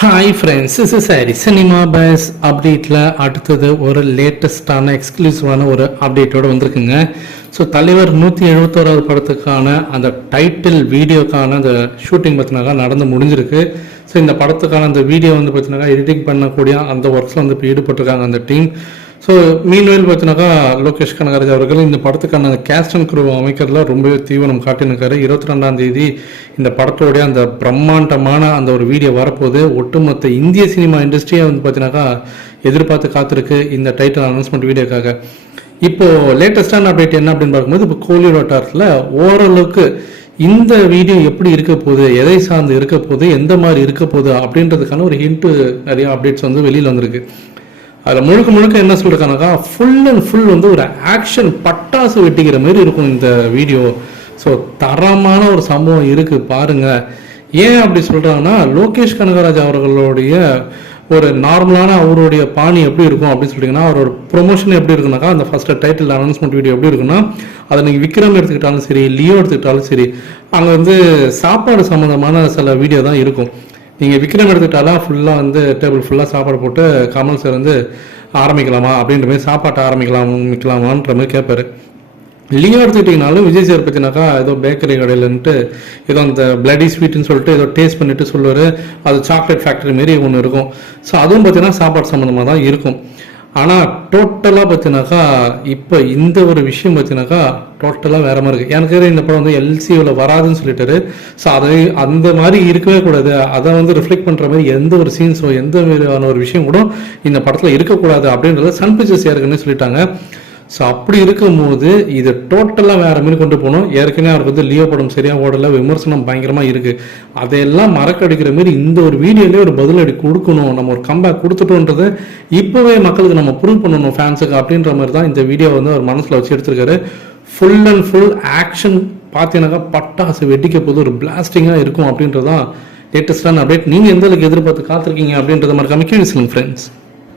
Hi friends, this is Hari. Cinema bus அப்டேட்டில் அடுத்தது ஒரு லேட்டஸ்டான எக்ஸ்க்ளூசிவான ஒரு அப்டேட்டோடு வந்திருக்குங்க. ஸோ தலைவர் 171வது படத்துக்கான அந்த டைட்டில் வீடியோக்கான அந்த ஷூட்டிங் பார்த்தினாக்கா நடந்து முடிஞ்சிருக்கு. ஸோ இந்த படத்துக்கான அந்த வீடியோ வந்து பார்த்தினாக்கா எடிட்டிங் பண்ணக்கூடிய அந்த ஒர்க்ஸில் வந்து இப்போ ஈடுபட்டிருக்காங்க அந்த டீம். ஸோ மீன்வேல் பார்த்தினாக்கா லோகேஷ் கனகராஜ் அவர்கள் இந்த படத்துக்கான அந்த கேஸ்ட் அண்ட் க்ரூ அமைக்கிறதுல ரொம்பவே தீவிரம் காட்டினுக்காரு. 22ஆம் தேதி இந்த படத்தோடைய அந்த பிரம்மாண்டமான அந்த ஒரு வீடியோ வரப்போது ஒட்டுமொத்த இந்திய சினிமா இண்டஸ்ட்ரியை வந்து பார்த்தினாக்கா எதிர்பார்த்து காத்திருக்கு இந்த டைட்டில் அனௌன்ஸ்மெண்ட் வீடியோக்காக. இப்போது லேட்டஸ்டான அப்டேட் என்ன அப்படின்னு பார்க்கும்போது, இப்போ கோலிவுட் வட்டாரத்தில் ஓரளவுக்கு இந்த வீடியோ எப்படி இருக்க போகுது, எதை சார்ந்து இருக்க போகுது, எந்த மாதிரி இருக்க போகுது அப்படின்றதுக்கான ஒரு ஹிண்ட்டு நிறைய அப்டேட்ஸ் வந்து வெளியில் வந்திருக்கு. அதில் முழுக்க என்ன சொல்லியிருக்காங்கக்கா, ஃபுல் அண்ட் ஃபுல் வந்து ஒரு ஆக்ஷன் பட்டாசு வெட்டிக்கிற மாதிரி இருக்கும் இந்த வீடியோ. ஸோ தரமான ஒரு சம்பவம் இருக்குது பாருங்கள். ஏன் அப்படி சொல்கிறாங்கன்னா, லோகேஷ் கனகராஜ் அவர்களுடைய ஒரு நார்மலான அவருடைய பாணி எப்படி இருக்கும் அப்படின்னு சொல்லிட்டிங்கன்னா, அவரோட ப்ரொமோஷன் எப்படி இருக்குனாக்கா, அந்த ஃபஸ்ட்டு டைட்டில் அனௌன்ஸ்மெண்ட் வீடியோ எப்படி இருக்குன்னா, அதை நீங்கள் விக்ரம் எடுத்துக்கிட்டாலும் சரி, லியோ எடுத்துக்கிட்டாலும் சரி, அங்கே வந்து சாப்பாடு சம்மந்தமான சில வீடியோ தான் இருக்கும். நீங்கள் விக்ரம் எடுத்துக்கிட்டாலும் ஃபுல்லாக வந்து டேபிள் ஃபுல்லாக சாப்பாடு போட்டு கமல் சார் வந்து ஆரம்பிக்கலாமா அப்படின்ற மாதிரி சாப்பாட்டை ஆரம்பிக்கலாமான்ற மாதிரி கேட்பாரு. லியோ எடுத்துக்கிட்டிங்கனாலும் விஜய் சார் பற்றினாக்கா ஏதோ பேக்கரி கடையிலன்ட்டு ஏதோ அந்த பிளடி ஸ்வீட்டுன்னு சொல்லிட்டு ஏதோ டேஸ்ட் பண்ணிட்டு சொல்லுவார். அது சாக்லேட் ஃபேக்ட்ரி மாரி ஒன்று இருக்கும். ஸோ அதுவும் பார்த்தீங்கன்னா சாப்பாடு சம்மந்தமாக தான் இருக்கும். ஆனால் டோட்டலாக பார்த்தினாக்கா இப்போ இந்த ஒரு விஷயம் பார்த்தினாக்கா டோட்டலாக வேறு மாதிரி இருக்குது. எனக்கு இந்த படம் வந்து எல்சியூவில் வராதுன்னு சொல்லிட்டாரு. ஸோ அதை அந்த மாதிரி இருக்கவே கூடாது, அதை வந்து ரிஃப்ளெக்ட் பண்ணுற மாதிரி எந்த ஒரு சீன்ஸோ எந்த மாதிரியான ஒரு விஷயம் கூட இந்த படத்தில் இருக்கக்கூடாது அப்படின்றத சன் பிக்சர்ஸ் ஏற்கனவே சொல்லிட்டாங்க. ஸோ அப்படி இருக்கும்போது இது டோட்டலாக வேறு மாதிரி கொண்டு போகணும். ஏற்கனவே அவருக்கு வந்து லியோ படம் சரியாக ஓடலை, விமர்சனம் பயங்கரமாக இருக்குது. அதையெல்லாம் மறக்கடிக்கிற மாதிரி இந்த ஒரு வீடியோலேயே ஒரு பதிலடி கொடுக்கணும், நம்ம ஒரு கம்பேக் கொடுத்துட்டோன்றதை இப்போவே மக்களுக்கு நம்ம ப்ரூவ் பண்ணணும் ஃபேன்ஸுக்கு அப்படின்ற மாதிரி தான் இந்த வீடியோ வந்து அவர் மனசில் வச்சு எடுத்துருக்காரு. ஃபுல் அண்ட் ஃபுல் ஆக்ஷன் பார்த்தீங்கன்னாக்கா பட்டாசு வெடிக்க போது ஒரு பிளாஸ்டிங்காக இருக்கும் அப்படின்றதான் லேட்டஸ்டான அப்டேட். நீங்கள் எந்த அளவுக்கு எதிர்பார்த்து காத்திருக்கீங்க அப்படின்றத மறக்காம கீழே சொல்லுங்கள் ஃப்ரெண்ட்ஸ்.